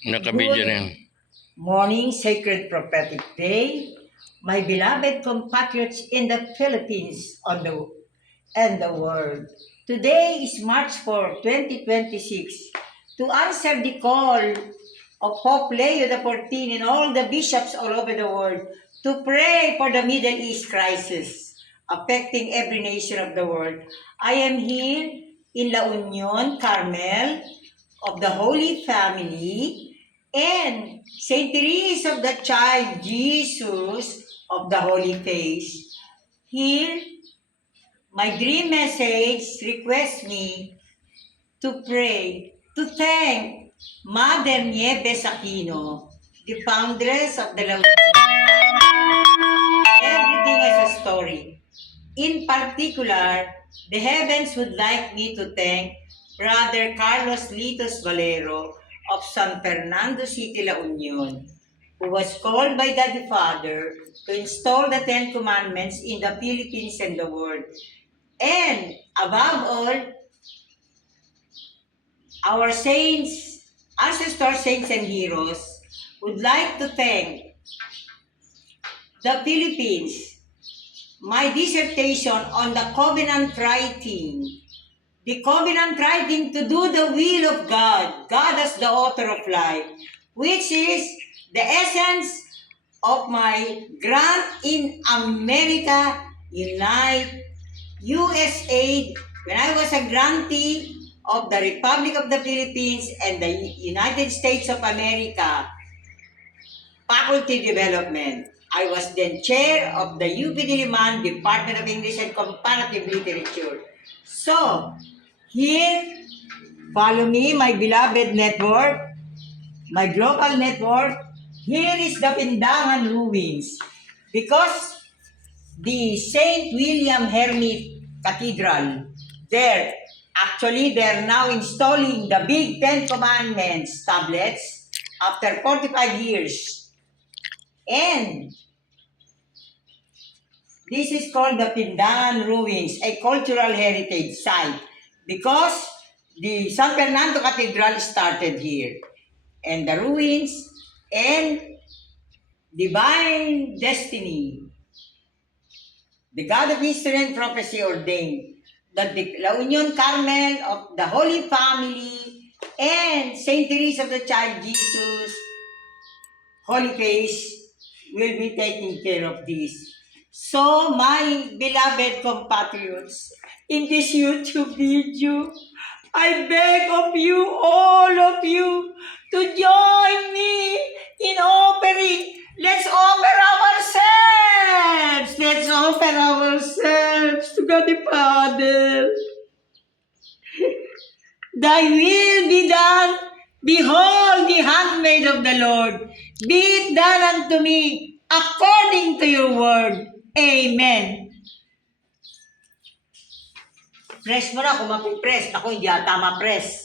Nakabidyo na yan. Morning, sacred prophetic day, my beloved compatriots in the Philippines and the world. Today is March 4, 2026. To answer the call of Pope Leo XIV and all the bishops all over the world to pray for the Middle East crisis affecting every nation of the world, I am here in La Union, Carmel, of the Holy Family, and Saint Teresa of the Child Jesus of the Holy Face. Here, my dream message requests me to pray, to thank Mother Nieves Aquino, the foundress of the La Union. Everything has a story. In particular, the heavens would like me to thank Brother Carlos Litos Valero of San Fernando City, La Union, who was called by Daddy Father to install the Ten Commandments in the Philippines and the world. And above all, our saints, ancestor saints and heroes, would like to thank the Philippines. My dissertation on the covenant writing. The covenant writing to do the will of God. God as the author of life. Which is the essence of my grant in America, USA, when I was a grantee of the Republic of the Philippines and the United States of America, Faculty Development. I was then chair of the UP Diliman Department of English and Comparative Literature. So, here, follow me, my beloved network, my global network. Here is the Pindangan ruins. Because the St. William Hermit Cathedral, they're now installing the big Ten Commandments tablets after 45 years. And this is called the Pindangan Ruins, a cultural heritage site, because the San Fernando Cathedral started here. And the ruins and divine destiny, the God of history and prophecy ordained that the La Union Carmel of the Holy Family and Saint Teresa of the Child Jesus, Holy Face, will be taking care of this. So, my beloved compatriots, in this YouTube video, I beg of you, all of you, to join me in offering. Let's offer ourselves. Let's offer ourselves to God the Father. Thy will be done. Behold the handmaid of the Lord. Be it done unto me according to your word. Amen. Press mo na kung mapipress. Ako hindi ata ma-press.